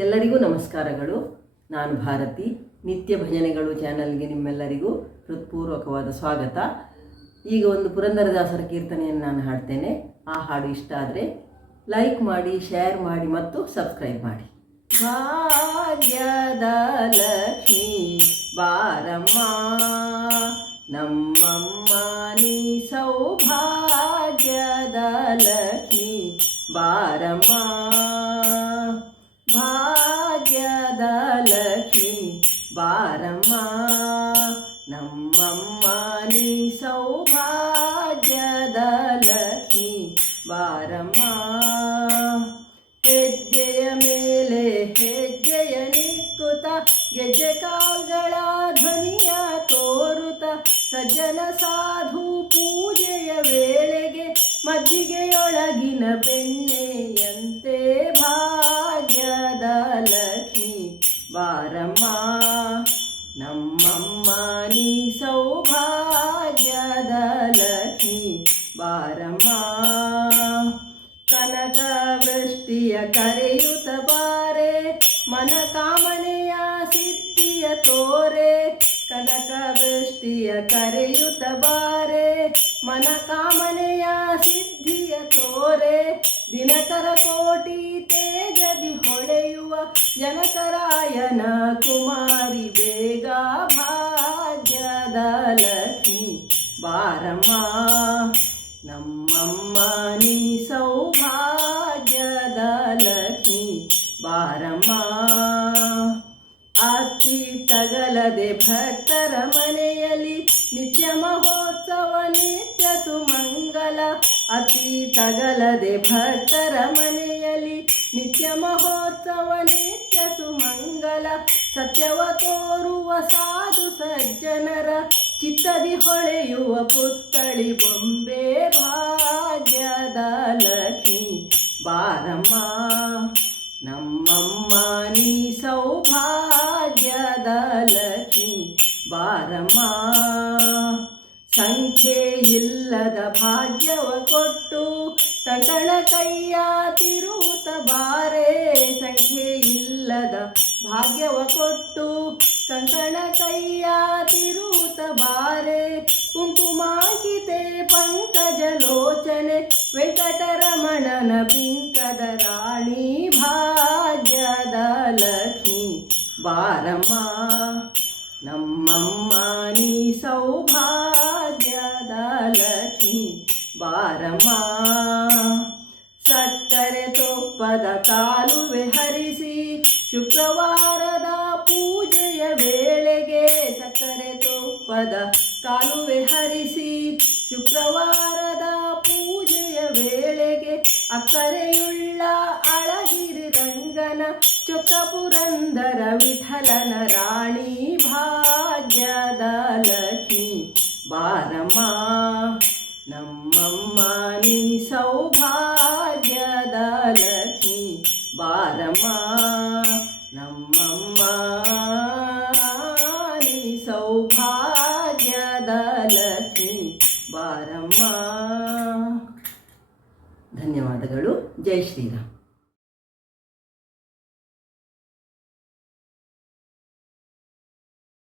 ಎಲ್ಲರಿಗೂ ನಮಸ್ಕಾರಗಳು. ನಾನು ಭಾರತಿ. ನಿತ್ಯ ಭಜನೆಗಳು ಚಾನಲ್ಗೆ ನಿಮ್ಮೆಲ್ಲರಿಗೂ ಹೃತ್ಪೂರ್ವಕವಾದ ಸ್ವಾಗತ. ಈಗ ಒಂದು ಪುರಂದರದಾಸರ ಕೀರ್ತನೆಯನ್ನು ನಾನು ಹಾಡ್ತೇನೆ. ಆ ಹಾಡು ಇಷ್ಟ ಆದರೆ ಲೈಕ್ ಮಾಡಿ, ಶೇರ್ ಮಾಡಿ ಮತ್ತು ಸಬ್ಸ್ಕ್ರೈಬ್ ಮಾಡಿ. ಭಾಗ್ಯದ ಲಕ್ಷ್ಮೀ ಬಾರಮ್ಮ ನಮ್ಮಮ್ಮ ನೀ ಸೌಭಾಗ್ಯದ ಲಕ್ಷ್ಮೀ ಬಾರಮ್ಮ, ಭಾಗ್ಯದ ಲಕ್ಷ್ಮೀ ಬಾರಮ್ಮ ನಮ್ಮಮ್ಮ ನೀ ಸೌಭಾಗ್ಯದ ಲಕ್ಷ್ಮೀ ಬಾರಮ್ಮ. ಹೆಜ್ಜೆಯ ಮೇಲೆ ಹೆಜ್ಜೆಯ ನಿಕ್ಕುತ ಗೆಜ್ಜೆ ಕಾಲ್ಗಳ ಧ್ವನಿಯ ತೋರುತ ಸಜ್ಜನ ಸಾಧು ಪೂಜೆಯ ವೇಳೆಗೆ ಮಜ್ಜಿಗೆಯೊಳಗಿನ ಬೆಣ್ಣೆಯಂತೆ ಭಾಗ್ಯದ ಲಕ್ಷ್ಮೀ ಬಾರಮ್ಮ ನಮ್ಮಮ್ಮ ನೀ ಸೌಭಾಗ್ಯದ ಲಕ್ಷ್ಮೀ ಬಾರಮ್ಮ. ಕನಕ ವೃಷ್ಟಿಯ ಕರೆಯುತ್ತ ಬಾರೆ ಮನಕಾಮನೆಯ ಸಿದ್ಧಿಯ ತೋರೆ, ಕನಕ ವೃಷ್ಟಿಯ ಕರೆಯುತ್ತ ಬಾರೆ ಮನಕಾಮನೆಯ ಸಿದ್ಧಿಯ ತೋರೆ, ದಿನಕರ ಕೋಟಿ ತೇಜದಿ ಹೊಳೆಯುವ ಜನಕರಾಯನ ಕುಮಾರಿ ಬೇಗ ಭಾಗ್ಯದ ಲಕ್ಷ್ಮೀ ಬಾರಮ್ಮ ನಮ್ಮಮ್ಮ ನೀ ಸೌಭಾಗ್ಯದ ಲಕ್ಷ್ಮೀ ಬಾರಮ್ಮ. ಅತಿ ತಗಲದೆ ಭಕ್ತರ ಮನೆಯಲ್ಲಿ ನಿತ್ಯ ಮಹೋತ್ಸವ ನಿತ್ಯ ಸುಮಂಗಲ, ಅತಿ ತಗಲದೆ ಭಕ್ತರ ಮನೆಯಲ್ಲಿ ನಿತ್ಯ ಮಹೋತ್ಸವ ನಿತ್ಯ ಸುಮಂಗಲ, ಸತ್ಯವ ತೋರುವ ಸಾಧು ಸಜ್ಜನರ ಚಿತ್ತದಿ ಹೊಳೆಯುವ ಪುತ್ಥಳಿ ಬೊಂಬೆ ಭಾಗ್ಯದ ಲಕ್ಷ್ಮೀ ಬಾರಮ್ಮ ನಮ್ಮಮ್ಮ ನೀ ಸೌಭಾಗ್ಯದ ಲಕ್ಷ್ಮೀ ಬಾರಮ್ಮ. ಸಂಖ್ಯೆ ಇಲ್ಲದ ಭಾಗ್ಯವ ಕೊಟ್ಟು ಕಂಕಣ ಕೈಯ ತಿರುವುತ ಬಾರೆ, ಸಂಖ್ಯೆ ಇಲ್ಲದ ಭಾಗ್ಯವ ಕೊಟ್ಟು ಕಂಕಣ ಕೈಯ ತಿರುವುತ ಬಾರೆ, ಕುಂಕುಮಾಕಿತೆ ಪಂಕಜ ಲೋಚನೆ ವೆಂಕಟರಮಣನ ಪಿಂಕದ ರಾಣಿ ಭಾಗ್ಯದ ಲಕ್ಷ್ಮೀ ಬಾರಮ್ಮ ನಮ್ಮಮ್ಮ ನೀ ಸೌಭಾಗ್ಯದ ಲಕ್ಷ್ಮೀ ಬಾರಮ್ಮ. ಸಕ್ಕರೆ ತುಪ್ಪದ ಕಾಲುವೆ ಹರಿಸಿ ಶುಕ್ರವಾರದ ಪೂಜೆಯ ವೇಳೆಗೆ, ಸಕ್ಕರೆ ತುಪ್ಪದ ಕಾಲುವೆ ಹರಿಸಿ ಶುಕ್ರವಾರದ ಪೂಜೆಯ ವೇಳೆಗೆ, ಅಕ್ಕರೆಯುಳ್ಳ ಅಳಗಿರಿ ರಂಗನ ಚೊಕ್ಕ ಪುರಂದರ ವಿಠಲನ ರಾಣಿ ಭಾಗ್ಯದ ಲಕ್ಷ್ಮೀ ಬಾರಮ್ಮ ನಮ್ಮಮ್ಮ ನೀ ಸೌಭಾಗ್ಯದ ಲಕ್ಷ್ಮೀ ಬಾರಮ್ಮ ನಮ್ಮಮ್ಮ ನೀ ಸೌಭಾಗ್ಯದ ಲಕ್ಷ್ಮೀ ಬಾರಮ್ಮ. ಧನ್ಯವಾದಗಳು. ಜೈ ಶ್ರೀರಾಮ್.